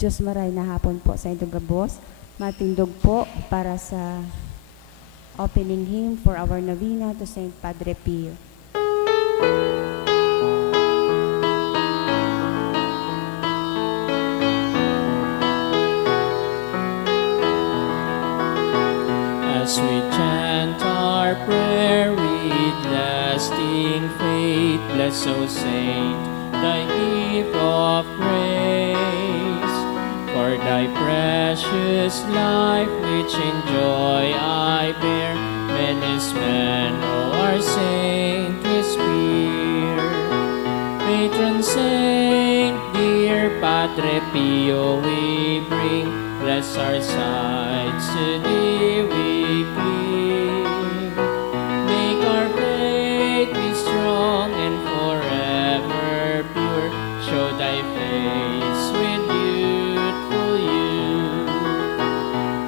Diyos maray na hapon po sa inyong gabos. Matindog po para sa opening hymn for our novena to Saint Padre Pio. As we chant our prayer with lasting faith, bless, O Saint, thy gift of praise. For thy precious life, which in joy I bear, men, O our Saint, we spear. Patron Saint, dear Padre Pio, we bring, bless our sides to thee we cling. Make our faith be strong and forever pure. Show thy face with youthful youth.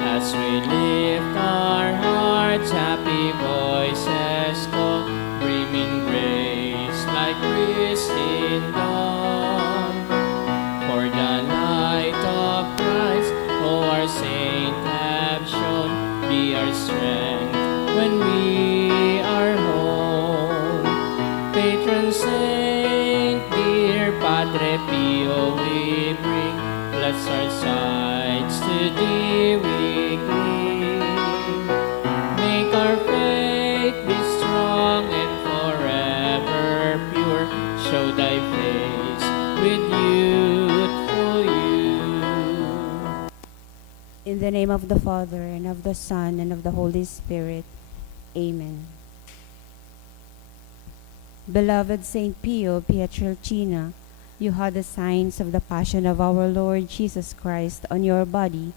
As we lift our hearts, happy voices call, brimming grace like breeze in dawn. For the light of Christ, O our Saint, have shown, be our strength when we are home. Patron Saint, dear Padre Pio, we bring, bless our sides to thee we cling. Make our faith be strong and forever pure. Show thy face with youthful youth. In the name of the Father, and of the Son, and of the Holy Spirit. Amen. Beloved Saint Pio Pietrelcina, you had the signs of the passion of our Lord Jesus Christ on your body.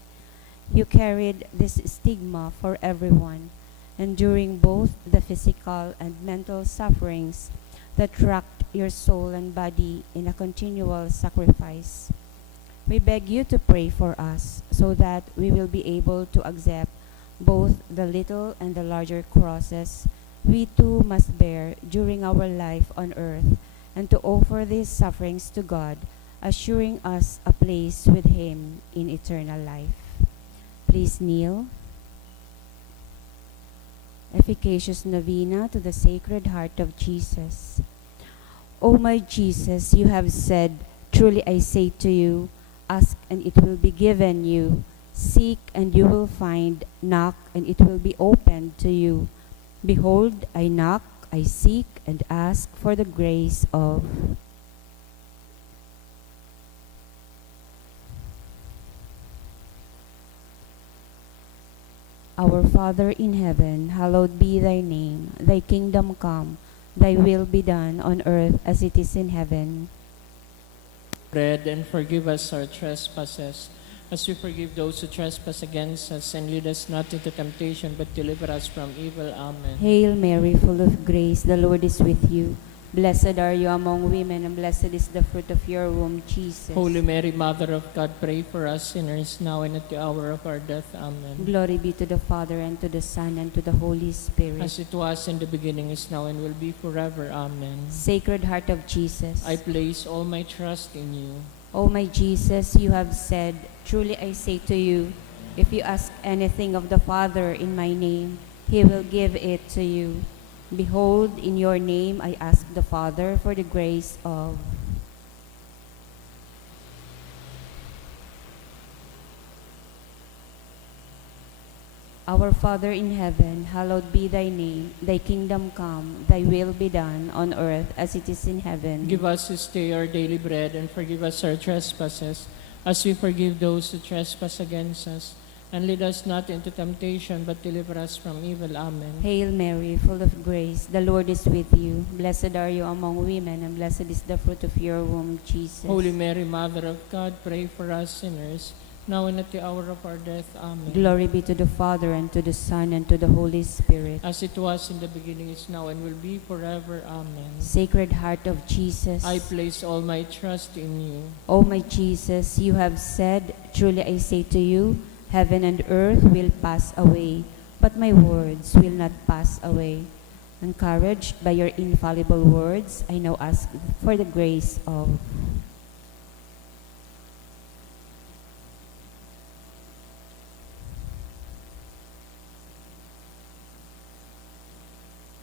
You carried this stigma for everyone, enduring both the physical and mental sufferings that racked your soul and body in a continual sacrifice. We beg you to pray for us so that we will be able to accept both the little and the larger crosses we too must bear during our life on earth, and to offer these sufferings to God, assuring us a place with Him in eternal life. Please kneel. Efficacious Novena to the Sacred Heart of Jesus. O my Jesus, you have said, truly I say to you, ask and it will be given you. Seek and you will find. Knock and it will be opened to you. Behold, I knock, I seek, and ask for the grace of. Our Father in heaven, hallowed be thy name. Thy kingdom come, thy will be done on earth as it is in heaven. Bread, and forgive us our trespasses, as we forgive those who trespass against us, and lead us not into temptation, but deliver us from evil. Amen. Hail Mary, full of grace, the Lord is with you. Blessed are you among women, and blessed is the fruit of your womb, Jesus. Holy Mary, Mother of God, pray for us sinners, now and at the hour of our death. Amen. Glory be to the Father, and to the Son, and to the Holy Spirit. As it was in the beginning, is now, and will be forever. Amen. Sacred Heart of Jesus, I place all my trust in you. O my Jesus, you have said, truly I say to you, if you ask anything of the Father in my name, He will give it to you. Behold, in your name I ask the Father for the grace of. Our Father in heaven, hallowed be thy name. Thy kingdom come, thy will be done on earth as it is in heaven. Give us this day our daily bread, and forgive us our trespasses, as we forgive those who trespass against us. And lead us not into temptation, but deliver us from evil. Amen. Hail Mary, full of grace, the Lord is with you. Blessed are you among women, and blessed is the fruit of your womb, Jesus. Holy Mary, Mother of God, pray for us sinners, now and at the hour of our death. Amen. Glory be to the Father, and to the Son, and to the Holy Spirit. As it was in the beginning, is now, and will be forever. Amen. Sacred Heart of Jesus, I place all my trust in you. O my Jesus, you have said, truly I say to you, heaven and earth will pass away, but my words will not pass away. Encouraged by your infallible words, I now ask for the grace of.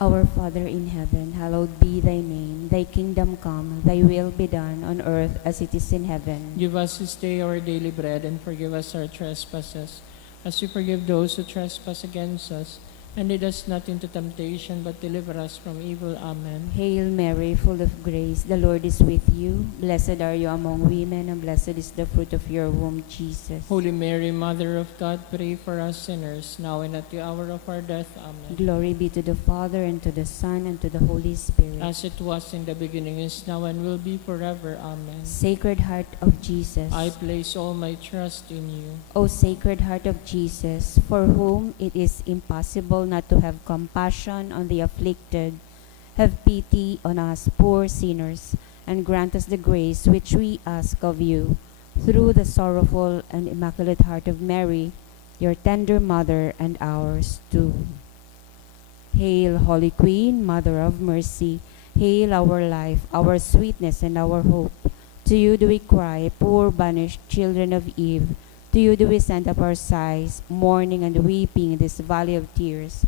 Our Father in heaven, hallowed be thy name. Thy kingdom come, thy will be done on earth as it is in heaven. Give us this day our daily bread, and forgive us our trespasses, as we forgive those who trespass against us. And lead us not into temptation, but deliver us from evil. Amen. Hail Mary, full of grace, the Lord is with you. Blessed are you among women, and blessed is the fruit of your womb, Jesus. Holy Mary, Mother of God, pray for us sinners, now and at the hour of our death. Amen. Glory be to the Father, and to the Son, and to the Holy Spirit. As it was in the beginning, is now, and will be forever. Amen. Sacred Heart of Jesus, I place all my trust in you. O Sacred Heart of Jesus, for whom it is impossible not to have compassion on the afflicted, have pity on us poor sinners, and grant us the grace which we ask of you. Through the sorrowful and immaculate heart of Mary, your tender mother and ours too. Hail, Holy Queen, Mother of Mercy. Hail our life, our sweetness, and our hope. To you do we cry, poor banished children of Eve. To you do we send up our sighs, mourning and weeping in this valley of tears.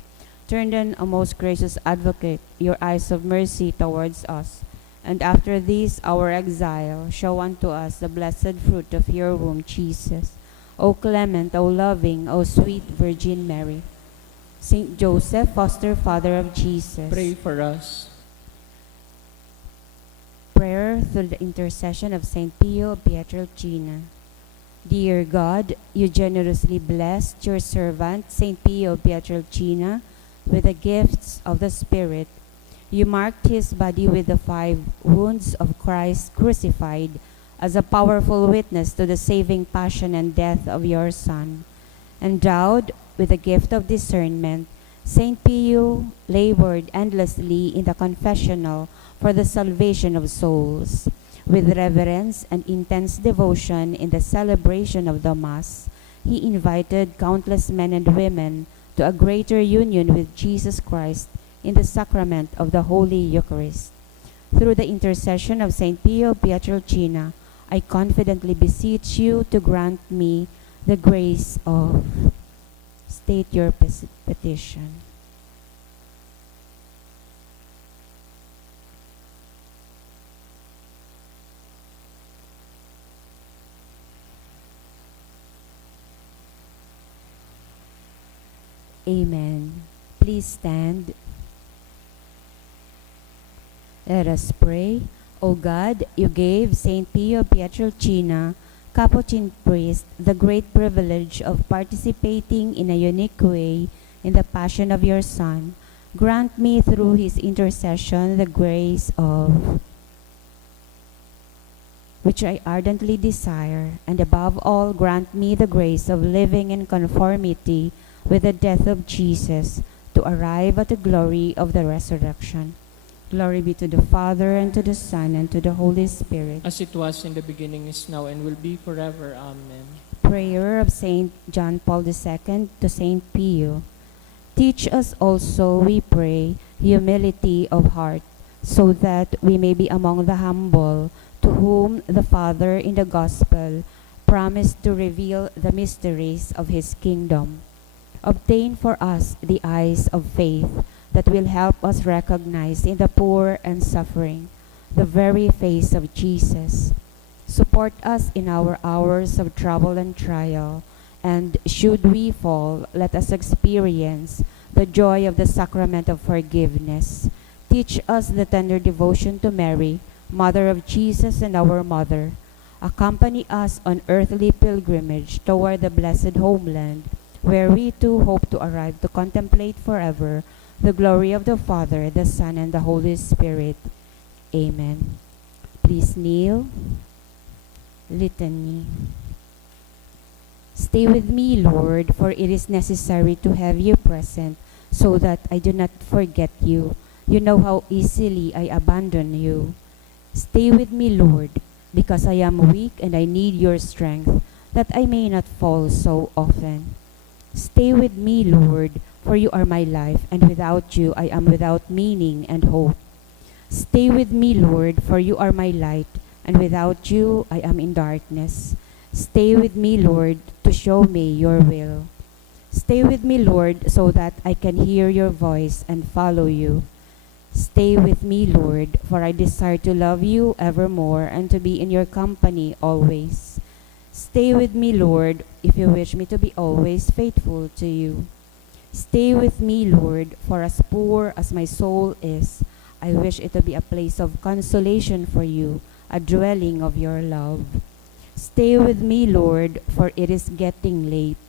Turn then, O most gracious Advocate, your eyes of mercy towards us, and after this our exile, show unto us the blessed fruit of your womb, Jesus. O clement, O loving, O sweet Virgin Mary. Saint Joseph, foster father of Jesus. Pray for us. Prayer through the intercession of Saint Pio Pietrelcina. Dear God, you generously blessed your servant, Saint Pio Pietrelcina, with the gifts of the Spirit. You marked his body with the 5 wounds of Christ crucified as a powerful witness to the saving passion and death of your Son. Endowed with the gift of discernment, Saint Pio labored endlessly in the confessional for the salvation of souls. With reverence and intense devotion in the celebration of the Mass, he invited countless men and women to a greater union with Jesus Christ in the sacrament of the Holy Eucharist. Through the intercession of Saint Pio Pietrelcina, I confidently beseech you to grant me the grace of... State your petition. Amen. Please stand. Let us pray. O God, you gave Saint Pio Pietrelcina, Capuchin priest, the great privilege of participating in a unique way in the passion of your Son. Grant me through his intercession the grace of which I ardently desire, and above all grant me the grace of living in conformity with the death of Jesus, to arrive at the glory of the resurrection. Glory be to the Father, and to the Son, and to the Holy Spirit. As it was in the beginning, is now, and will be forever. Amen. Prayer of Saint John Paul II to Saint Pio. Teach us also, we pray, humility of heart, so that we may be among the humble, to whom the Father in the Gospel promised to reveal the mysteries of his kingdom. Obtain for us the eyes of faith that will help us recognize in the poor and suffering the very face of Jesus. Support us in our hours of trouble and trial, and should we fall, let us experience the joy of the sacrament of forgiveness. Teach us the tender devotion to Mary, Mother of Jesus and our Mother. Accompany us on earthly pilgrimage toward the blessed homeland, where we too hope to arrive to contemplate forever the glory of the Father, the Son, and the Holy Spirit. Amen. Please kneel. Litany. Stay with me, Lord, for it is necessary to have you present, so that I do not forget you. You know how easily I abandon you. Stay with me, Lord, because I am weak and I need your strength, that I may not fall so often. Stay with me, Lord, for you are my life, and without you I am without meaning and hope. Stay with me, Lord, for you are my light, and without you I am in darkness. Stay with me, Lord, to show me your will. Stay with me, Lord, so that I can hear your voice and follow you. Stay with me, Lord, for I desire to love you evermore and to be in your company always. Stay with me, Lord, if you wish me to be always faithful to you. Stay with me, Lord, for as poor as my soul is, I wish it to be a place of consolation for you, a dwelling of your love. Stay with me, Lord, for it is getting late.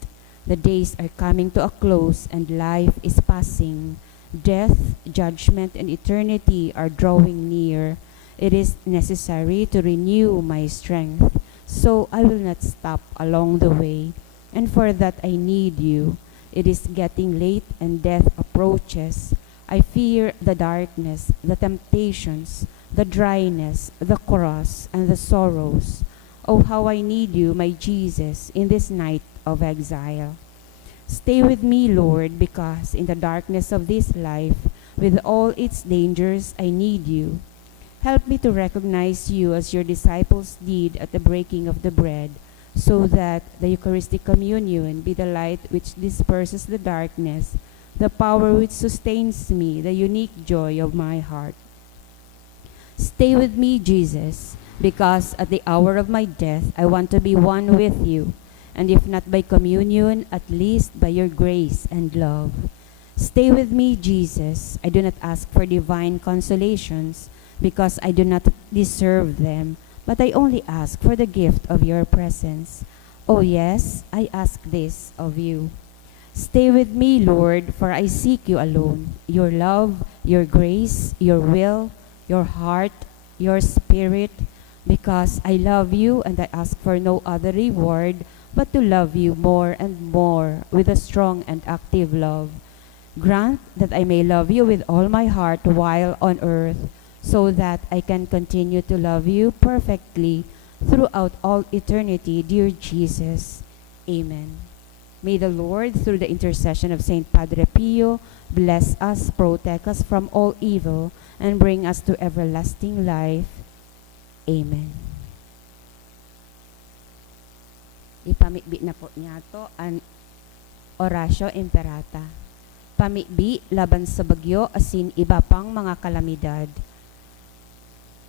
The days are coming to a close and life is passing. Death, judgment, and eternity are drawing near. It is necessary to renew my strength, so I will not stop along the way. And for that I need you. It is getting late and death approaches. I fear the darkness, the temptations, the dryness, the cross, and the sorrows. Oh, how I need you, my Jesus, in this night of exile. Stay with me, Lord, because in the darkness of this life, with all its dangers, I need you. Help me to recognize you as your disciples did at the breaking of the bread, so that the Eucharistic communion be the light which disperses the darkness, the power which sustains me, the unique joy of my heart. Stay with me, Jesus, because at the hour of my death, I want to be one with you, and if not by communion, at least by your grace and love. Stay with me, Jesus. I do not ask for divine consolations, because I do not deserve them, but I only ask for the gift of your presence. Oh yes, I ask this of you. Stay with me, Lord, for I seek you alone, your love, your grace, your will, your heart, your spirit, because I love you and I ask for no other reward but to love you more and more with a strong and active love. Grant that I may love you with all my heart while on earth, so that I can continue to love you perfectly throughout all eternity, dear Jesus. Amen. May the Lord, through the intercession of Saint Padre Pio, bless us, protect us from all evil, and bring us to everlasting life. Amen. Ipamibi na po niya to ang Oratio Imperata. Pamibi laban sa bagyo asin iba pang mga kalamidad.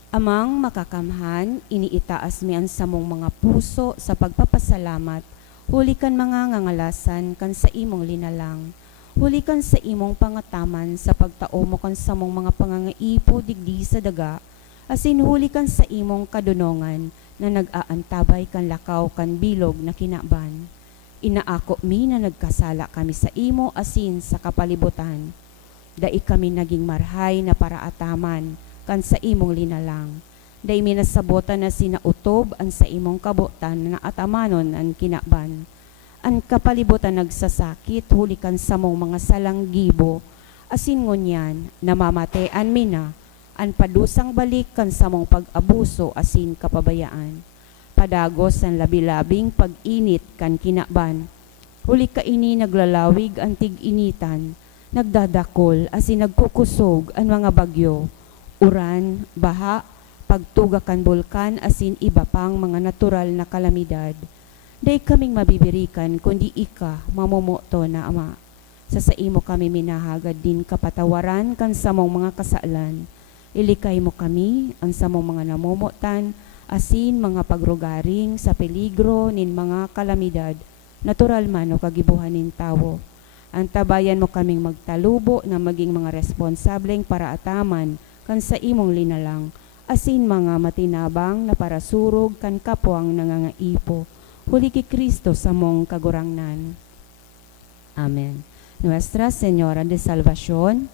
Amang makakamhan, iniitaas mi ang samong mga puso sa pagpapasalamat, huli kan mga ngangalasan kan sa imong linalang. Huli kan sa imong pangataman sa pagtao mo kan samong mga pangangaipo digdi sa daga, asin huli kan sa imong kadunongan na nag-aantabay kan lakaw kan bilog na kinaban. Inaako mi na nagkasala kami sa imo asin sa kapalibutan. Dai kami naging marhay na paraataman kan sa imong linalang. Dai minasabotan na sinautob an sa imong kabutan na atamanon an kinaban. An kapalibutan nagsasakit hulikan sa mong mga salanggibo, asin ngunyan namamatean mina, an padusang balik kan sa mong pag-abuso asin kapabayaan. Padagos ang labi-labing pag-init kan kinaban. Huli ka ini naglalawig ang tig-initan, nagdadakol asin nagkukusog ang mga bagyo, uran, baha, pagtuga kan bulkan asin iba pang mga natural na kalamidad. Day kaming mabibirikan kundi ika mamumuto na Ama. Sa imo kami minahagad din kapatawaran kan samong mga kasalan. Ilikay mo kami ang samong mga namumutan asin mga pagrugaring sa peligro nin mga kalamidad, natural man o kagibuhan nin tawo. Antabayan mo kaming magtalubo na maging mga responsableng paraataman kan sa imong linalang, asin mga matinabang na parasurog kan kapwang nangangaipo. Huli ki Kristo sa mong kagurangnan. Amen. Nuestra Señora de Salvación,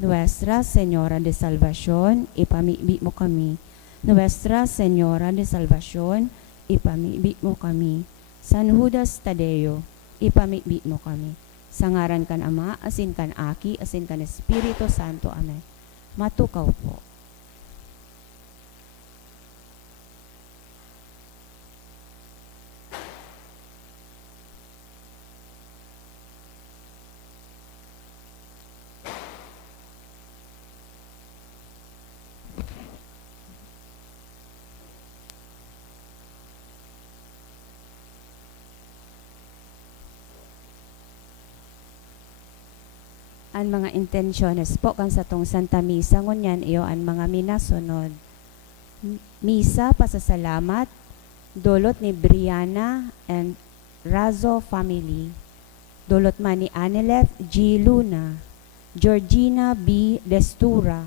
Nuestra Señora de Salvación, ipamibi mo kami. Nuestra Señora de Salvación, ipamibi mo kami. San Judas Tadeo, ipamibi mo kami. Sa ngaran kan Ama, asin kan Aki, asin kan Espiritu Santo. Amen. Matukaw po. Ang mga intensyones po kan sa tong Santa Misa ngunyan iyo ang mga minasunod. Misa pasasalamat dulot ni Brianna and Razo family. Dulot man ni Anelet G. Luna, Georgina B. Destura.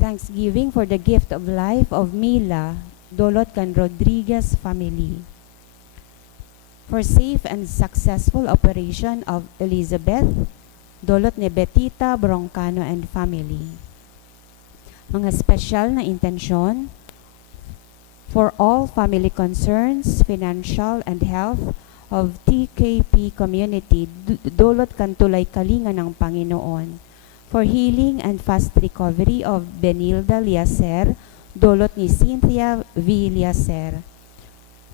Thanksgiving for the gift of life of Mila, dulot kan Rodriguez family. For safe and successful operation of Elizabeth, dulot ni Betita Broncano and family. Mga special na intensyon for all family concerns, financial and health of TKP community, dulot kan tulay kalinga ng Panginoon. For healing and fast recovery of Benilda Liacer, dulot ni Cynthia V. Liacer.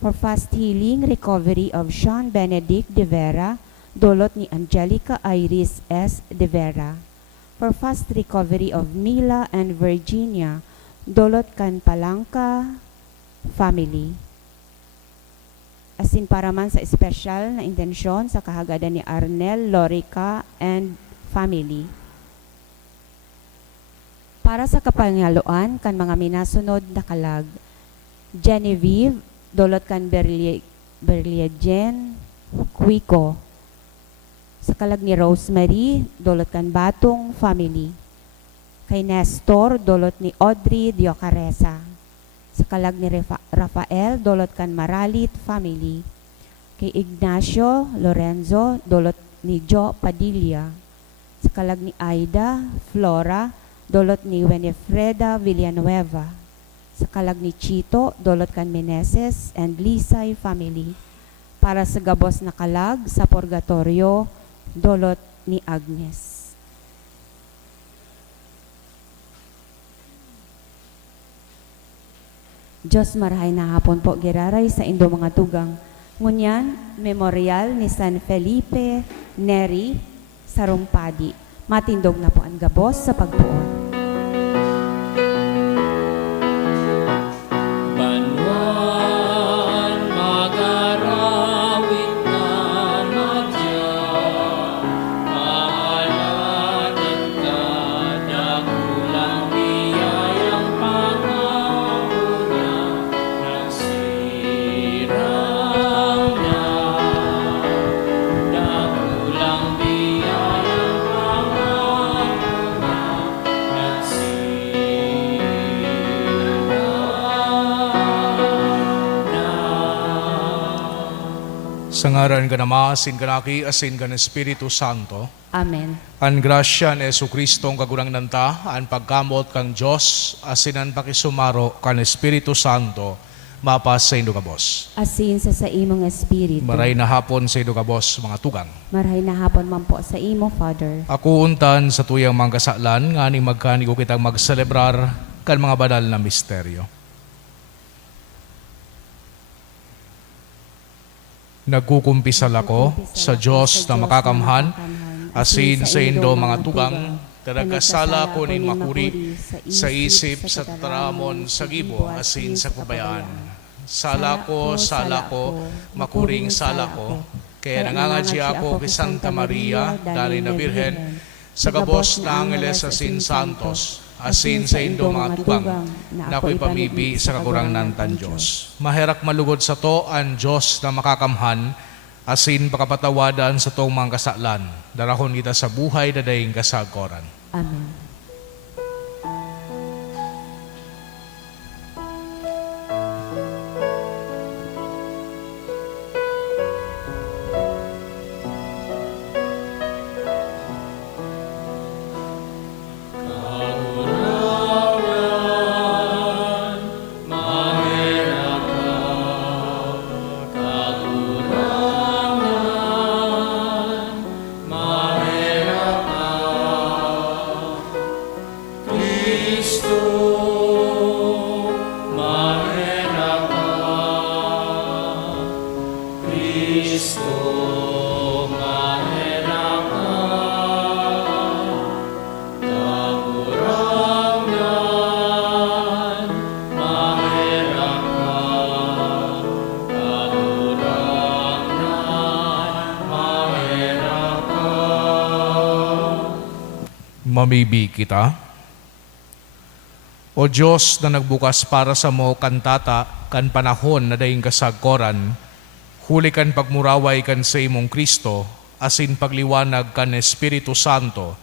For fast healing recovery of Sean Benedict de Vera, dulot ni Angelica Iris S. de Vera. For fast recovery of Mila and Virginia, dulot kan Palangka family. Asin para man sa special na intensyon sa kahagadan ni Arnel Lorica and family. Para sa kapangaluan kan mga minasunod na kalag, Genevieve, dulot kan Berliegen Cuico. Sa kalag ni Rosemary, dulot kan Batong family. Kay Nestor, dulot ni Audrey Diocaresa. Sa kalag ni Rafael, dulot kan Maralit family. Kay Ignacio Lorenzo, dulot ni Jo Padilla. Sa kalag ni Aida Flora, dulot ni Winifreda Villanueva. Sa kalag ni Chito, dulot kan Meneses and Lisay family. Para sa gabos na kalag sa purgatorio, dulot ni Agnes. Diyos marahay na hapon po giraray sa indo mga tugang. Ngunyan, memorial ni San Felipe Neri sa Rumpadi. Matindog na po ang gabos sa pagpuon. Banwan magarawit na madya, mahalatan ka dakulang biyayang pangako na nagsirang na. Dakulang biyayang pangako na Sa ngaran ka nama, asin ka naki, asin ka ng Espiritu Santo. Amen. Ang grasya ni Jesucristo ang kagurang nanta, ang pagkamot kang Diyos, asin ang pakisumaro kang Espiritu Santo, mapas sa indo kabos. Asin sa imong espiritu. Maray na hapon sa indo kabos, mga tugang. Marahay na hapon man po sa imo, Father. Ako untan sa tuyang mga kasaklan, nga ni magkanigo kitang magselebrar kan mga banal na misteryo. Nagkukumpisal ako sa Diyos na makakamhan, asin sa indo mga tugang, kadagkasala ko nin makuri, sa isip, sa tramon, sa gibo, asin sa kubayaan. Sala ko, makuring sala ko, kaya nangangadji ako kay Santa Maria, dali na Birhen, sa gabos na Angeles asin Santos, asin sa indo mga tugang, na ako'y pamibi sa kakurang nantan Diyos. Maherak malugod sa to ang Diyos na makakamhan, asin pakapatawadan sa tong mga kasaklan. Darahon kita sa buhay na daying kasagkoran. Amen. Mamibi kita. O Diyos na nagbukas para sa mo kantata kan panahon na daing kasagkoran, huli kan pagmuraway kan sa imong Kristo, asin pagliwanag kan Espiritu Santo,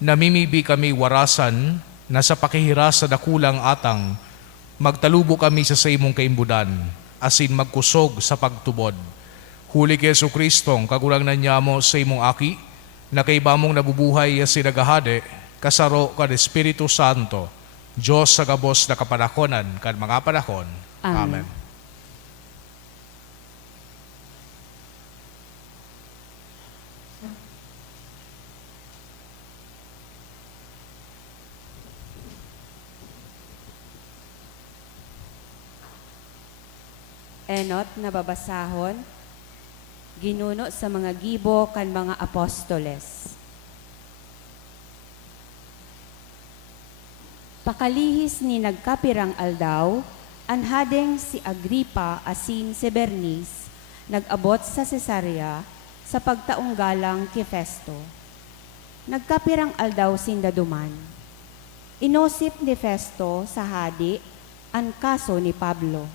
namimibi kami warasan na sa pakihira sa dakulang atang, magtalubo kami sa imong kaimbudan, asin magkusog sa pagtubod. Huli kay Jesucristong kagurangnan niya mo sa imong aki, na kay bamong nabubuhay asin nagahade, kasaro kan Espiritu Santo, Diyos sa gabos na kapanahonan kan mga panahon. Amen. Amen. Enot na babasahon, ginuno sa mga gibo kan mga apostoles. Pakalihis ni nagkapirang aldaw, anhadeng si Agripa asin si Bernice, nag-abot sa Cesarea sa pagtaong galang kay Festo. Nagkapirang aldaw sindaduman. Inosip ni Festo sa hadi ang kaso ni Pablo.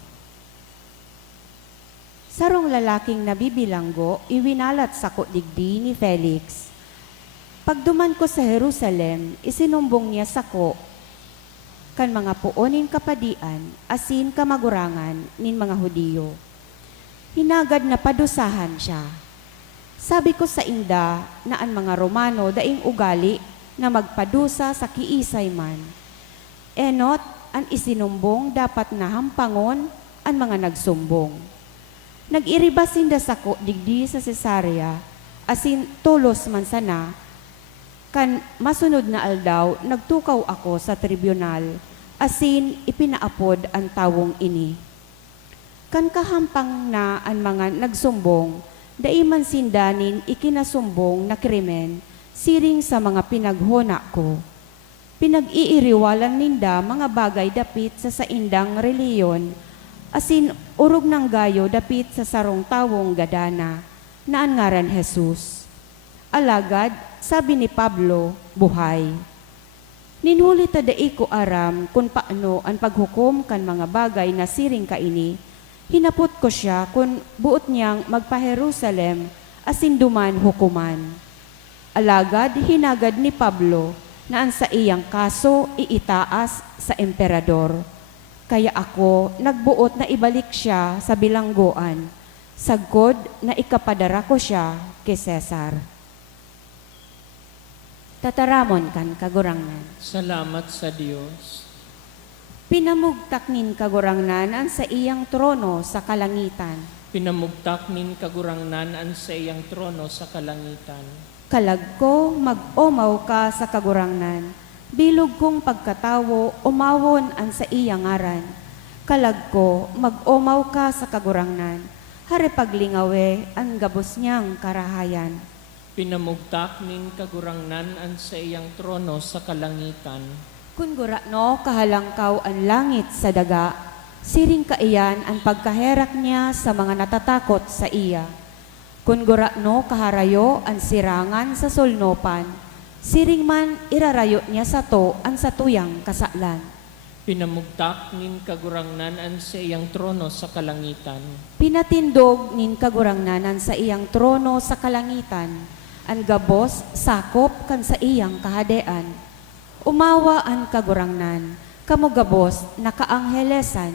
Sarong lalaking nabibilanggo, iwinalat sa digdi ni Felix. Pagduman ko sa Jerusalem, isinumbong niya sako kan mga puonin kapadian, asin kamagurangan nin mga Hudiyo. Hinagad na padusahan siya. Sabi ko sa inda na ang mga Romano daing ugali na magpadusa sa kiisay man. Enot, ang isinumbong dapat na hampangon ang mga nagsumbong. Nag-iribas sinda sako digdi sa Cesarea, asin tulos man sana, kan masunod na aldaw, nagtukaw ako sa tribunal, asin ipinaapod ang tawong ini. Kan kahampang na ang mga nagsumbong, daiman sindanin ikinasumbong na krimen, siring sa mga pinaghona ko. Pinag-iiriwalan ninda mga bagay dapit sa saindang reliyon, asin urog ng gayo dapit sa sarong tawong gadana, na ang ngaran Jesus. Alagad, sabi ni Pablo, buhay. Ninhuli ta dai ko aram kung paano ang paghukom kan mga bagay na siring kaini, hinapot ko siya kung buot niyang magpa-Jerusalem asin duman hukuman. Alagad, hinagad ni Pablo na ang sa iyang kaso iitaas sa emperador. Kaya ako nagbuot na ibalik siya sa bilangguan, sagkod na ikapadara ko siya kay Cesar. Tataramon kan kagurangnan. Salamat sa Diyos. Pinamugtak nin kagurangnan ang sa iyang trono sa kalangitan. Pinamugtak nin kagurangnan an sa iyang trono sa kalangitan. Kalag ko mag-omaw ka sa kagurangnan. Bilog kong pagkatawo, umawon ang sa iyang ngaran. Kalag ko, mag-omaw ka sa kagurangnan. Hari paglingawe, ang gabos niyang karahayan. Pinamugtak nin kagurangnan an sa iyang trono sa kalangitan. Kun gura no, kahalangkaw ang langit sa daga. Siring kaiyan ang pagkaherak niya sa mga natatakot sa iya. Kun gura no, kaharayo ang sirangan sa sulnopan. Siring man irarayo niya sa to ang satuyang kasaklan. Pinamugtak nin kagurangnan an sa iyang trono sa kalangitan. Pinatindog nin kagurangnanan sa iyang trono sa kalangitan, ang gabos sakop kan sa iyang kahadean. Umawa ang kagurangnan, kamo gabos na kaanghelesan,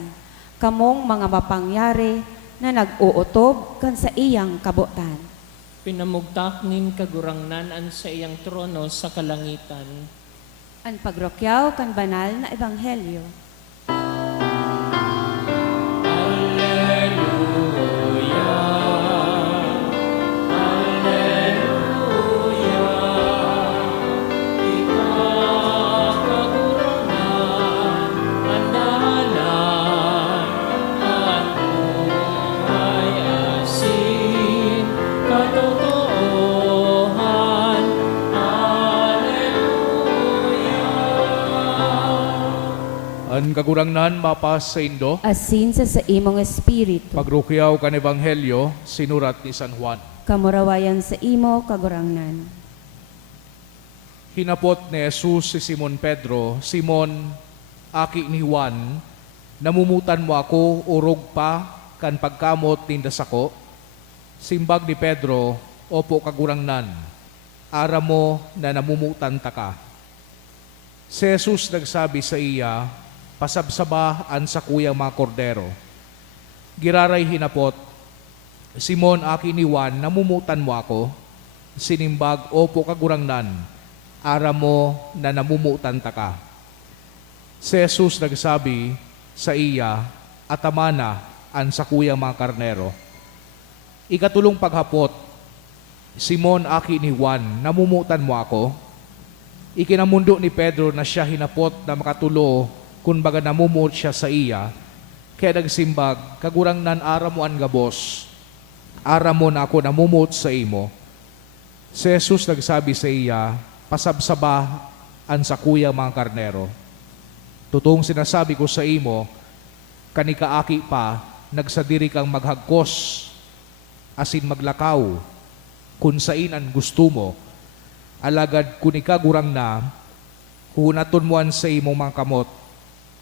kamong mga mapangyari na nag-uutob kan sa iyang kabutan. Pinamugtak nin kagurangnan an sa iyang trono sa kalangitan. Ang pagrokyaw kan banal na ebanghelyo. Ang kagurangnan mapas sa Indo, Asin sa imong espiritu, pagrukyaw kan Ebanghelyo, sinurat ni San Juan. kamurawayan sa imo kagurangnan. Hinapot ni Jesus si Simon Pedro, Simon, aki ni Juan, namumutan mo ako urog pa kan pagkamot tindas ako? Simbag ni Pedro, opo kagurangnan, ara mo na namumutan ta ka. Si Jesus nagsabi sa iya, pasabsabaan sa kuyang mga kordero. Giraray hinapot, Simon, aki ni Juan, namumutan mo ako? Sinimbag, opo kagurangnan, ara mo na namumutan ta ka. Si Jesus nagsabi sa iya, atamana an sa kuyang mga karnero. Ikatulong paghapot, Simon, aki ni Juan, namumutan mo ako? Ikinamundo ni Pedro na siya hinapot na makatulo kung baga namumut siya sa iya, kaya nagsimbag, kagurangnan ara mo an gabos, ara mo na ako namumut sa imo. Si Jesus nagsabi sa iya, pasabsaba an sa kuyang mga karnero. Totoong sinasabi ko sa imo, kanikaaki pa, nagsadiri kang maghagkos, asin maglakaw, kung sain an gusto mo, alagad kunika gurang na, hunaton mo an sa imo mga kamot,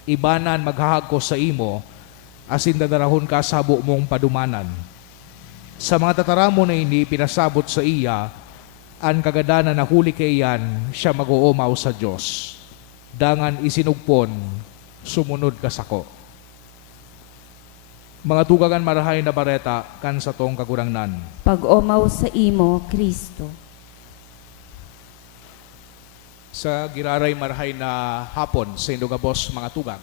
ibanan maghahagkos sa imo, asin dadarahon ka sa habo mong padumanan. Sa mga tataramo na ini, pinasabot sa iya, an kagadanan na huli kay iyan, siya mag-uumaw sa Diyos. Dangan isinugpon, sumunod ka sako. Mga tugagan marahay na bareta, kan sa tong kagurangnan. Pag-umaw sa imo, Kristo. Sa giraray marahay na hapon, sa Indogabos mga tugag.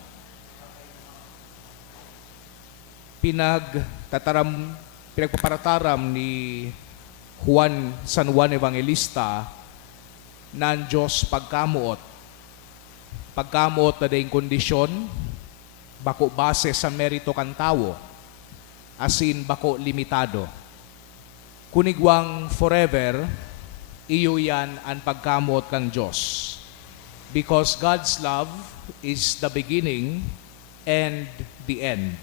Pinagpaparataram ni San Juan Evangelista na ang Diyos pagkamuot. Pagkamuot na daing kondisyon, bako base sa merito kan tawo, asin bako limitado. Kunigwang forever, iyo yan ang pagkamuot kang Diyos. Because God's love is the beginning and the end.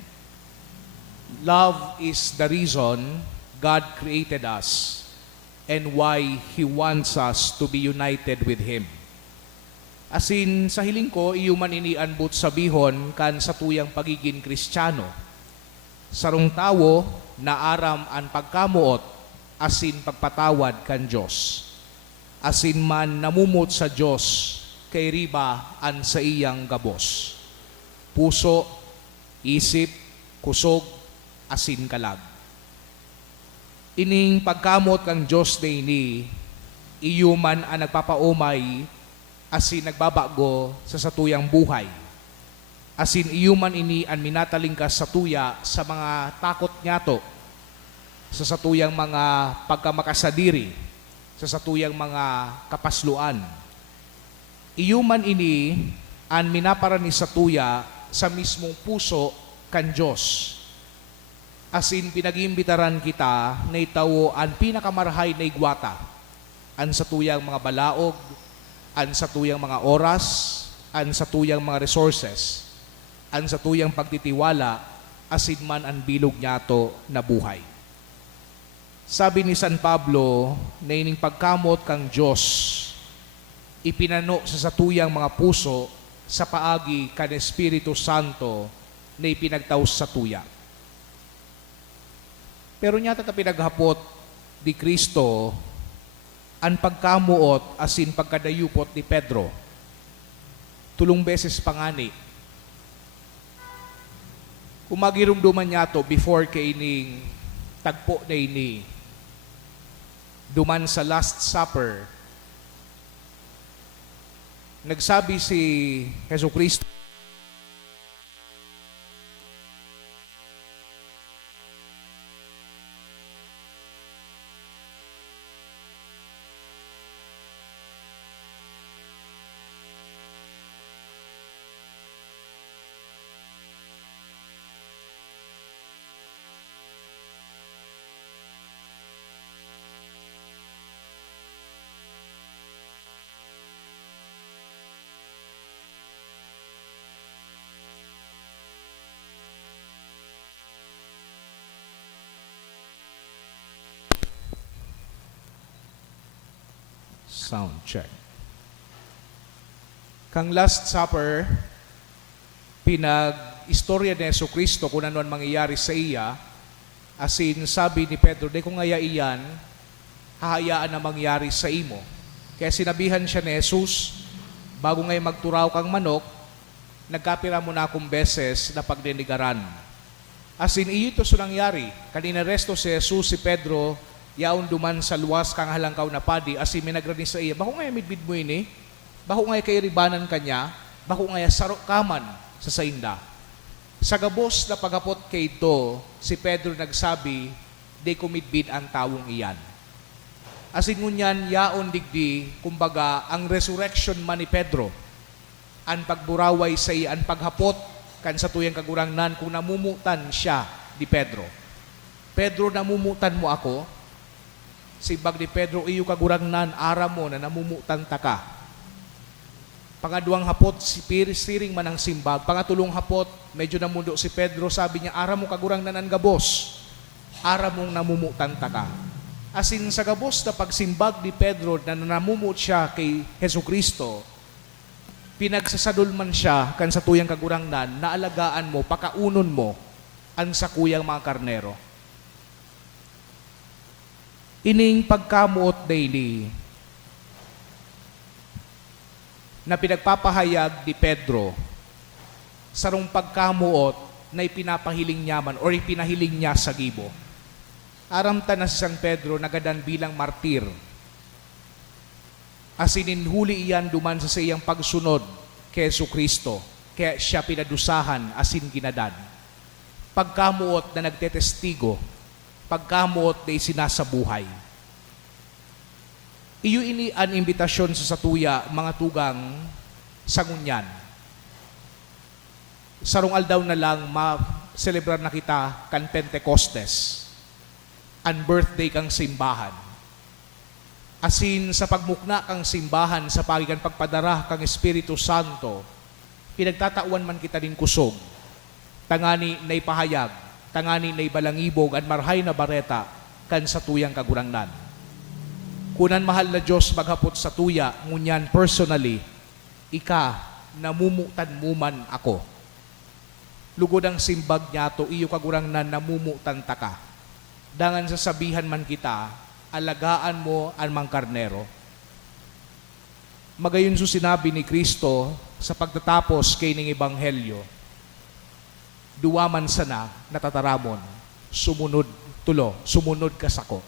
Love is the reason God created us and why He wants us to be united with Him. Asin sa hiling ko, iyo man inianbot sabihon kan sa tuyang pagiging Kristiyano. Sarong tawo na aram an pagkamuot, asin pagpatawad kan Diyos. Asin man namumot sa Diyos, kay riba an sa iyang gabos. Puso, isip, kusog, asin kalag. Ining pagkamot kang Diyos na ini, iyo man ang nagpapaumay, asin nagbabago sa satuyang buhay. Asin iyo man ini ang minataling ka sa tuya sa mga takot nyato, sa satuyang mga pagkamakasadiri, sa satuyang mga kapasluan. Iyo man ini ang minaparani sa tuya sa mismong puso kan Diyos. Asin pinag-iimbitaran kita na itawo ang pinakamarahay na igwata, an sa tuyang mga balaog, an sa tuyang mga oras, an sa tuyang mga resources, an sa tuyang pagtitiwala, asin man ang bilog nyato na buhay. Sabi ni San Pablo, na ining pagkamot kang Diyos, ipinano sa satuyang mga puso sa paagi kan Espiritu Santo na ipinagtaos sa tuya. Pero nyata ta pinaghapot di Kristo ang pagkamuot asin pagkadayupot ni Pedro. Tulong beses pangani. Kumagirumduman niya to before kay ining tagpo na ini. Duman sa Last Supper. Nagsabi si Jesucristo, sound check. Kang Last Supper, pinag-istorya ni Jesucristo kung ano ang mangyayari sa iya, asin sabi ni Pedro, di kung ngaya iyan, hahayaan na mangyari sa imo. Kaya sinabihan siya ni Jesus, bago ngayon magturaw kang manok, nagkapira mo na akong beses na pagdinigaran. Asin iyo ito so nangyari. Kanina resto si Jesus, si Pedro, yaon duman sa luwas kang halangkaw na padi, asin minagrani sa iya, bako ngayon midbid mo ini, bako ngayon kay ribanan kanya, bako ngayon sarok kaman sa sainda. Sa gabos na pagapot kay ito, si Pedro nagsabi, di kumidbid ang tawong iyan. Asin ngunyan, yaon digdi, kumbaga, ang resurrection man ni Pedro, ang pagburaway sa iya, ang paghapot, kan sa tuyang kagurangnan, kung namumutan siya di Pedro. Pedro, namumutan mo ako, sibag ni Pedro, iyo kagurangnan, ara mo na namumutan ta ka. Pangaduang hapot, si siring man ang simbag. Pangatulong hapot, medyo namundo si Pedro, sabi niya, ara mo kagurangnan ang gabos, ara mong namumutan ta ka. Asin sa gabos na pagsimbag ni Pedro na namumut siya kay Jesucristo, pinagsasadul man siya kan sa tuyang kagurangnan, naalagaan mo, pakaunon mo ang sakuyang mga karnero. Ining pagkamuot daily na pinagpapahayag ni Pedro, sarong pagkamuot na ipinapahiling niya man or ipinahiling niya sa gibo. Aramta na si San Pedro nagadan bilang martir. Asininhuli iyan duman sa siyang pagsunod kay Jesucristo, kaya siya pinadusahan asin ginadan. Pagkamuot na nagtetestigo, pagkamuot na isinasabuhay. Iyo ini an imbitasyon sa satuya, mga tugang sangunyan. Sarong aldaw na lang ma-celebrar na kita kan Pentecostes, an birthday kang simbahan. Asin sa pagmukna kang simbahan sa pagikan pagpadara kang Espiritu Santo, pinagtatauan man kita din kusog, tangani na ipahayag, tangani na ibalangibog, at marhay na bareta kan sa tuyang kagurangnan. Kunan mahal na Diyos maghapot sa tuya, ngunyan personally, ika namumutan mo man ako. Lugod ang simbag niya to, iyo kagurangnan namumutan ta ka. Dangan sasabihan man kita, alagaan mo ang mga karnero. Magayon so sinabi ni Kristo sa pagtatapos kay ning ebanghelyo, duwaman sana natataramon, sumunod ka sako.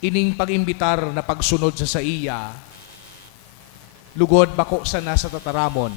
Ining pag-imbitar na pagsunod sa iya, lugod bako sana sa tataramon,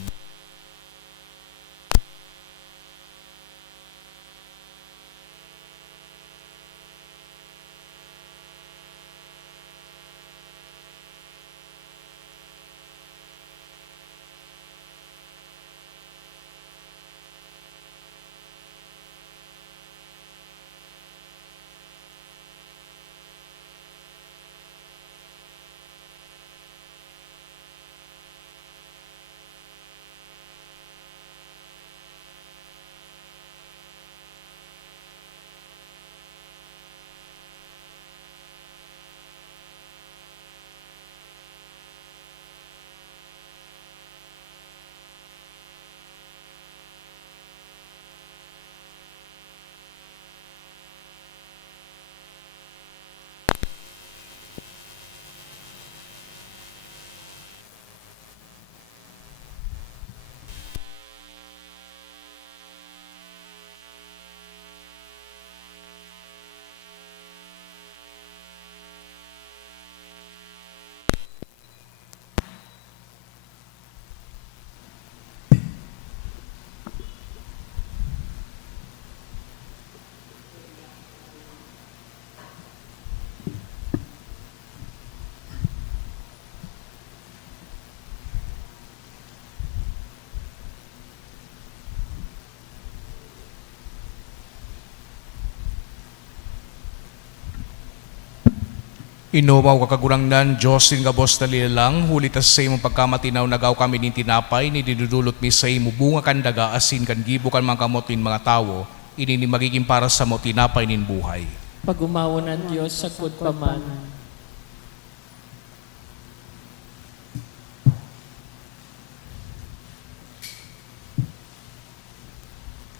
Inumaw kakagurangnan, Diyos din gabos talilang, hulitas sa imong pagkamatinaw nagaw kami ni tinapay, ni dinudulot mi sa imo bunga kandaga, asin kan gibo kan mga kamotin mga tawo, ini ni magiging para sa mo tinapay nin buhay. Pag-umawa ng Diyos sa paman.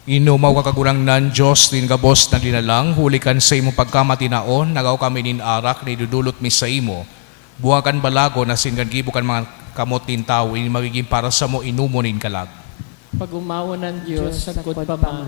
Inumaw ka kagurangnan, Diyos, din gabos na linalang, hulikan sa imo pagkamatinaon, nagaw kami nin arak, ni dudulot mi sa imo. Buwakan balago na singgan gibukan mga kamot nin tao, ini magiging para sa mo inumunin kalag. Pag umawa ng Diyos, sagkod pa man.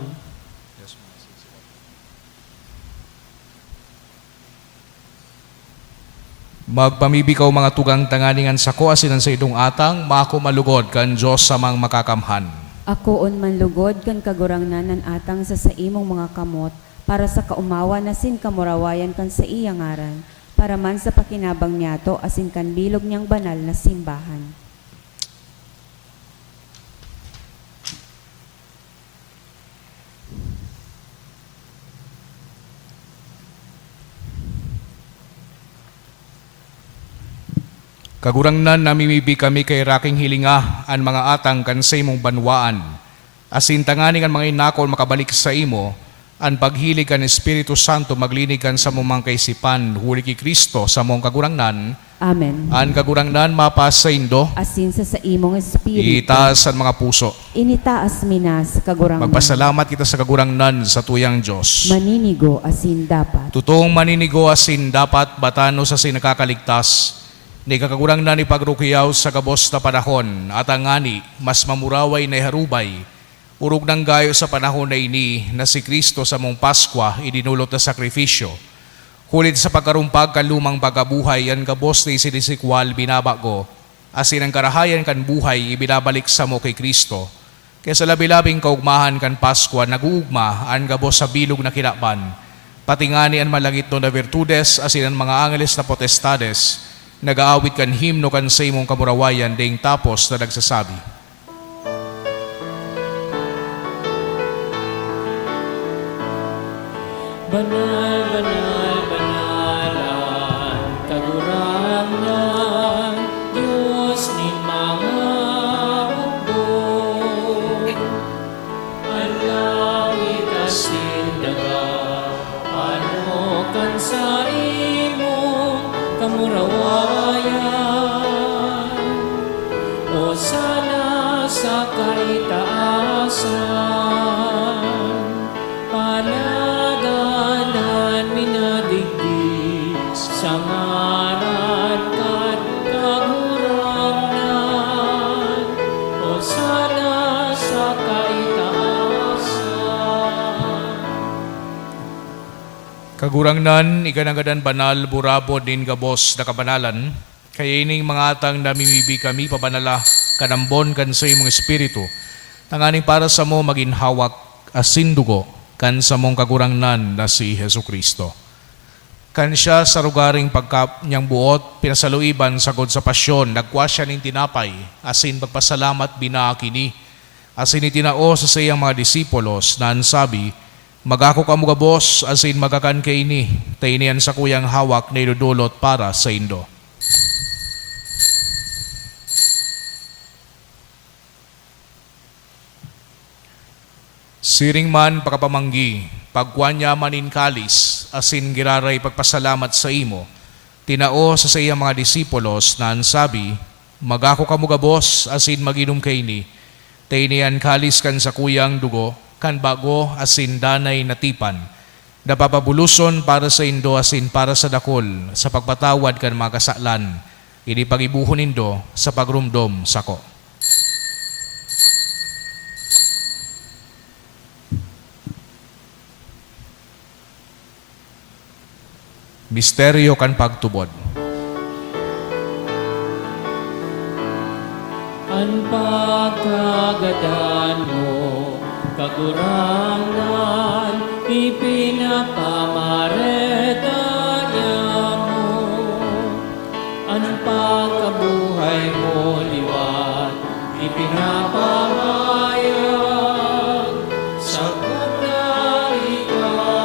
Magpamibikaw mga tugang tanganingan sa ko, asinan sa idong atang, maako malugod kan Diyos sa mga makakamhan. Ako on manlugod kan kagurangnan nan atang sa imong mga kamot, para sa kaumawa na sin kamurawayan kan sa iyang ngaran, para man sa pakinabang niyato asin kan bilog niyang banal na simbahan. Kagurangnan namimibi kami kay raking hilinga an mga atang kan sa imong banwaan. Asin tanganing an mga inakol makabalik sa imo, an paghilig kan Espiritu Santo maglinig kan sa mumang kaisipan, huli ki Kristo sa mong kagurangnan, Amen. an kagurangnan mapas sa indo, Asin sa imong espiritu, itaas an mga puso. initaas minas kagurangnan. Magpasalamat kita sa kagurangnan sa tuyang Diyos. Maninigo asin dapat. Totoong maninigo asin dapat batano sa sinakakaligtas, ni kakagurang na ni pagrukiyaw sa gabos na panahon, at ang ngani, mas mamuraway na harubay, urog ng gayo sa panahon na ini, na si Kristo sa mong Paskwa, idinulot na sakripisyo. Kulit sa pagkarumpag kalumang pagabuhay, yan gabos na isinisikwal binabago, asin ang karahayan kan buhay, ibinabalik sa mo kay Kristo. Kaya sa labi-labing kaugmahan kan Paskwa, nag-uugma, ang gabos sa bilog na kinakban, patingani ang malangit no na virtudes, asin ang mga angeles na potestades, nag-aawit kan himno kan sa imong kamurawayan ding tapos na nagsasabi. Banal, banal, banalan, kagurangnan, Diyos ni mga hukbo. Ang langit asin daga, ano kan sa imo, kamurawayan. O sana sa kaitaasan, paladanan minadigdig sa ngaran kat kagurangnan. O sana sa kaitaasan. Kagurangnan, ikanagadan banal, burabod din gabos na kabanalan, kaya ining mga atang namimibi kami pabanala, kanambon kan sa imong espiritu, tanganing para sa mo maging hawak asin dugo, kan sa mong kagurangnan na si Hesu Kristo. Kan siya sa rugaring pagkap niyang buot, pinasaluiban sagod sa pasyon, nagkwa siya ning tinapay, asin pagpasalamat binaakini, asin itinao sa siyang mga disipulos, na ansabi, magako ka mga boss, asin magakan kay ini, tainian sa kuyang hawak na idudulot para sa indo. Siring man pagkapamanggi, pagkuanya manin kalis, asin giraray pagpasalamat sa imo, tinao sa iyang mga disipulos na ansabi, magako ka mga boss, asin maginom kay ini, tainian kalis kan sa kuyang dugo, kan bago asin danay natipan, napapabuluson para sa indo asin para sa dakol, sa pagpatawad kan mga kasalan, ini pagibuhon indo sa pagrumdom sako. Misteryo kan pagtubod. Ang pagkagadan mo, kagurangan, ipinapamareta niya mo. Ang pagkabuhay mo, liwat, ipinapahayag, sagot na ikaw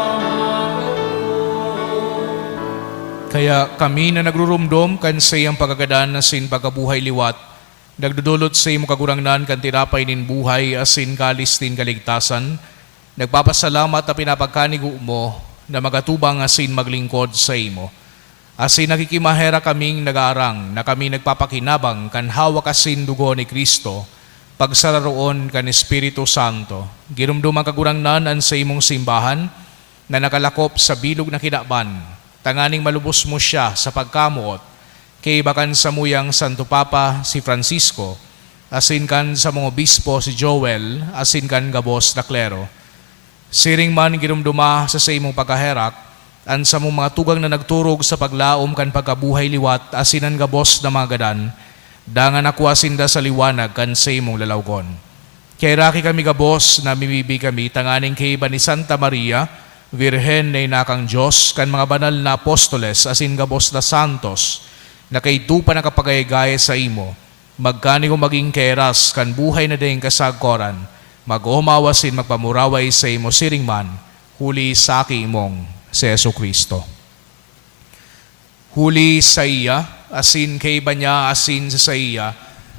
Kaya kami na nagrurumdom kan sa iyang pagkagadan asin pagkabuhay liwat, nagdudulot sa iyong kagurangnan kan tinapay nin buhay asin kalis nin kaligtasan, nagpapasalamat na pinapagkanigo mo na magatubang asin maglingkod sa imo. Asin nakikimahera kaming nagaarang na kami nagpapakinabang kan hawak asin dugo ni Kristo, pagsararoon kan Espiritu Santo. Girumdumang kagurangnan an sa imong simbahan, na nakalakop sa bilog na kinaban, tanganing malubos mo siya sa pagkamuot, kay bakan sa muyang Santo Papa si Francisco, asin kan sa mga obispo si Joel, asin kan gabos na klero. Siring man girumduma sa imong pagkaherak, an sa mong mga tugang na nagturog sa paglaom kan pagkabuhay liwat, asin ang gabos na mga gadan, dangan ako asinda sa liwanag kan sa imong lalawgon. Kay raki kami gabos na mimibi kami, tanganing kay iba ni Santa Maria, Virhen na inakang Diyos, kan mga banal na apostoles, asin gabos na santos, na kay tupa na kapagayagaya sa imo, magkani ko maging keras, kan buhay na ding kasagkoran, mag-umawasin magpamuraway sa imo siringman, huli sa aki imong si Yesu Kristo. Huli sa iya, asin kay iba niya, asin sa iya,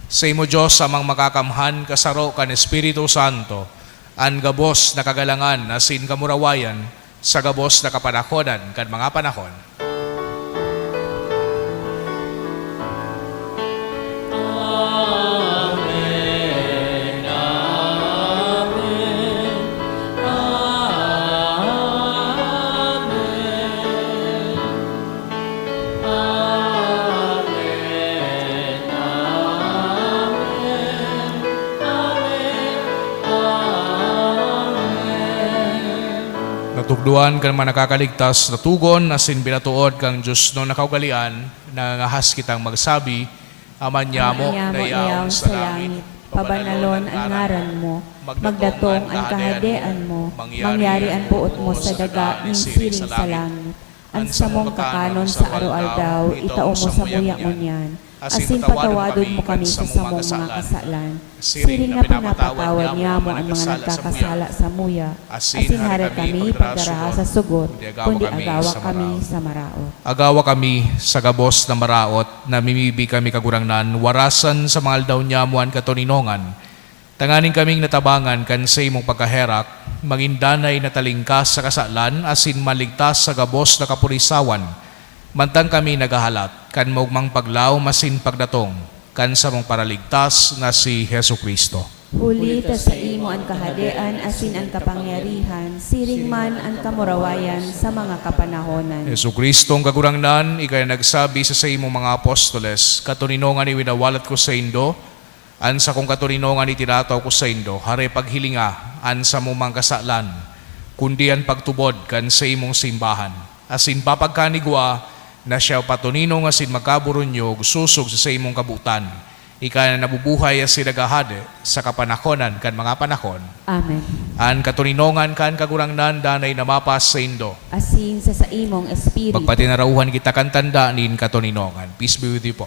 sa imo Diyos amang makakamhan, kasaro kan Espiritu Santo, an gabos na kagalangan, asin kamurawayan, sa gabos na kapanahonan kan mga panahon. Amen. Amen. Amen. Amen. Natugduan kan mga nakakaligtas na tugon, asin binatuod kang Diyos no nakaugalian, nangahas kitang magsabi, aman niya mo na iyaw sa langit, pabanalon ang ngaran mo, magdatong ang kahadean mo, mangyari ang buot mo sa daga ng siling sa langit. Ang samong kakanon sa araw-aldaw, itao mo sa muyang unyan, asin patawadon mo kami sa samong mga kasalan. Siring na pinapatawad niya mo ang mga nagkakasala sa muya, asin hari kami pagdaraha sa sugot, kundi agawa kami sa maraot. Agawa kami sa gabos na maraot, na mimibi kami kagurangnan, warasan sa mga aldaw niya mo ang katoninongan. Tanganing kaming natabangan kan sa imong pagkaherak, mangindanay na talingkas sa kasalan, asin maligtas sa gabos na kapurisawan. Mantang kami nagahalat, kan maugmang paglaw, masin pagdatong, kan sa mong paraligtas na si Hesu Kristo. Huli ta sa imo ang kahadean, asin ang kapangyarihan, siring man ang kamurawayan sa mga kapanahonan. Hesu Kristo ang kagurangnan, ikay nagsabi sa imong mga apostoles, katuninongan ni winawalat ko sa indo, an sa kong katuninongan itinataw ko sa indo, hare paghilinga, an sa mong mga kasalan, kundi ang pagtubod kan sa imong simbahan. Asin papagkanigwa, na siya patuninong asin makaburunyog, susog sa imong kabutan. Ika na nabubuhay asin nagahade sa kapanahonan kan mga panahon. Amen. An katuninongan kan kagurangnan danay namapas sa indo. Asin sa imong espiritu. Magpatinarauhan kita kan tanda nin katuninongan. Peace be with you po.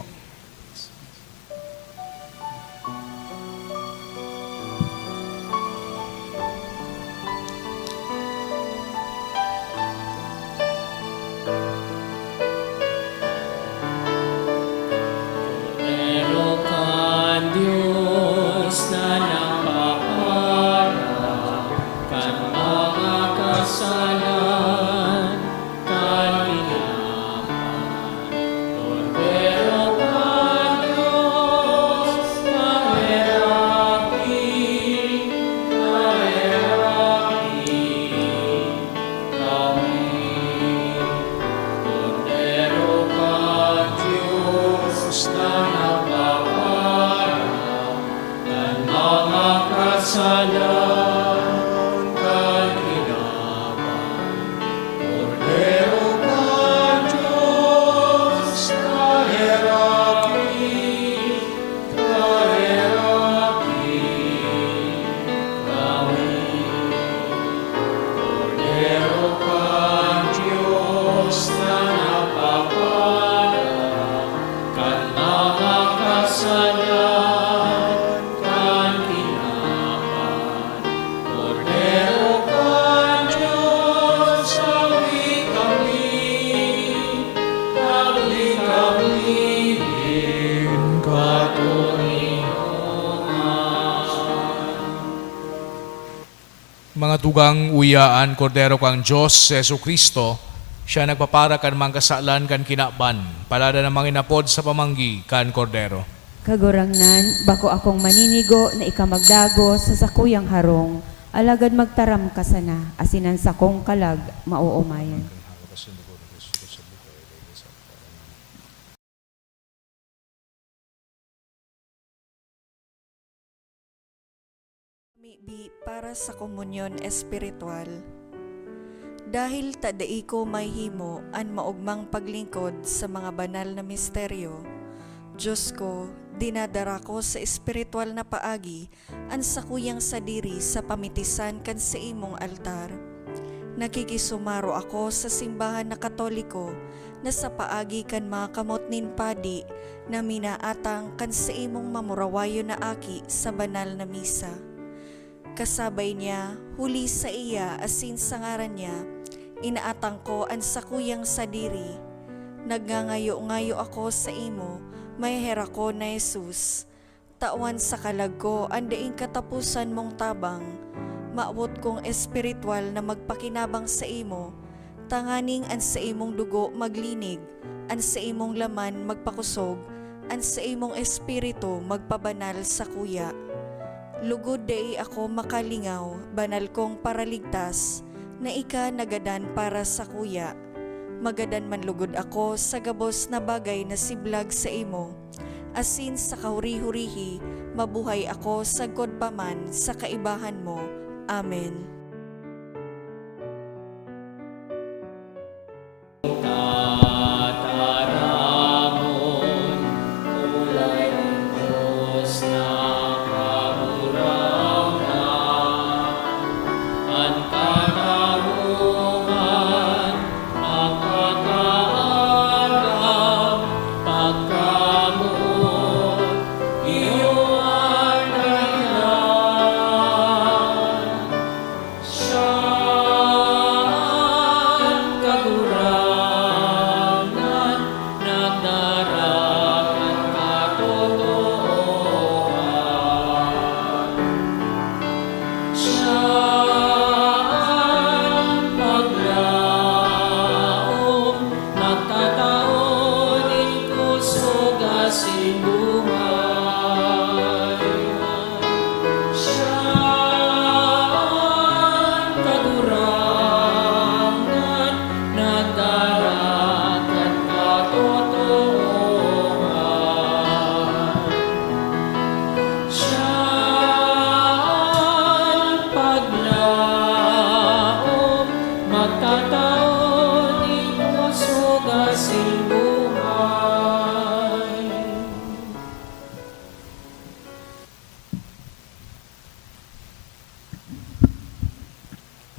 Pero kan Diyos na nagpaharap, kan mga kasalan, kan hinapan. Pero kan Diyos na meraki, kami. Pero kan Diyos na nagpaharap, kan mga kasalan, kan hinapan. Pero kan Diyos na meraki, kami. Pero kan Diyos na napaparang, kan mga kasalan, kan hinapan. Pero kan Diyos, awi kami din katuninongan. Mga tugang uyaan, kordero kang Diyos, Yesu Kristo, siya nagpapara kan mga kasalan kan kinaban, palada na mga inapod sa pamanggi kan kordero. Kagurangnan, bako akong maninigo na ikamagdago sa sakuyang harong, alagad magtaram ka sana, asinan sakong kalag, mauumayan. Bi para sa komunyon espiritual. Dahil tadai ko may himo an maugmang paglingkod sa mga banal na misteryo, Diyos ko, dinadara ko sa espiritual na paagi an sakuyang sadiri sa pamitisan kan sa imong altar. Nakikisumaro ako sa simbahan na Katoliko na sa paagi kan mga kamot nin padi na minaatang kan sa imong mamurawayo na aki sa banal na misa. Kasabay niya, huli sa iya asin sa ngaran niya, inaatang ko ang sakuyang sadiri. Nagngangayo-ngayo ako sa imo, may hera ko na Jesus. Tawan sa kalag ko, andaing katapusan mong tabang. Maabot kong espiritual na magpakinabang sa imo. Tanganing an sa imong dugo maglinig, an sa imong laman magpakusog, an sa imong espiritu magpabanal sa kuya. Lugod day ako makalingaw, banal kong paraligtas, na ika nagadan para sa kuya. Magadan man lugod ako sa gabos na bagay na siblag sa imo. Asin sa kahuri-hurihi, mabuhay ako sagkod paman sa kaibahan mo. Amen.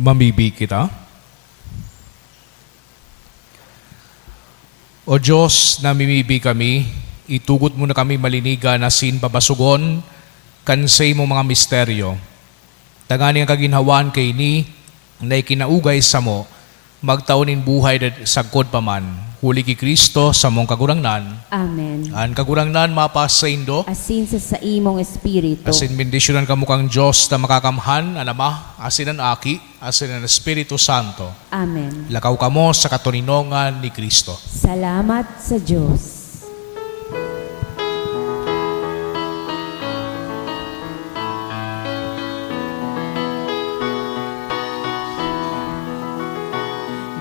Mamibig kita. O Diyos, namimibig kami, itugot mo na kami malinigan na sin babasugon, kansay mo mga misteryo. Tagani ang kaginhawan kay ni, na ikinaugay sa mo, magtaunin buhay sagkod paman. Huli ki Kristo sa mong kagurangnan. Amen. Ang kagurangnan mapas sa Indo. Asin sa imong espiritu. Asin bendisyonan ka mukang Diyos na makakamhan, ang Ama, asin ang Aki, asin ang Espiritu Santo. Amen. Lakaw ka mo sa katuninongan ni Kristo. Salamat sa Diyos.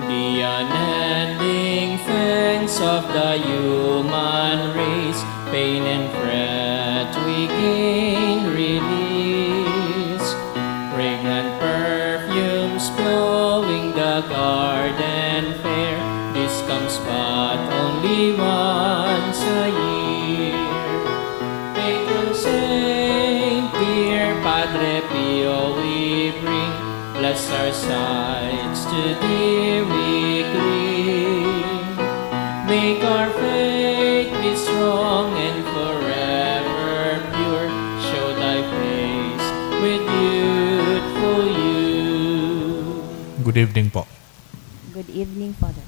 The unending thanks of the human race, pain and fret we gain release. Fragrant perfumes flowing the garden fair, this comes but only once a year. Patron Saint, dear Padre Pio, we bring, bless our sights to thee we cling. Make our faith be strong and forever pure. Show thy face with youthful youth. Good evening po. Good evening, Father.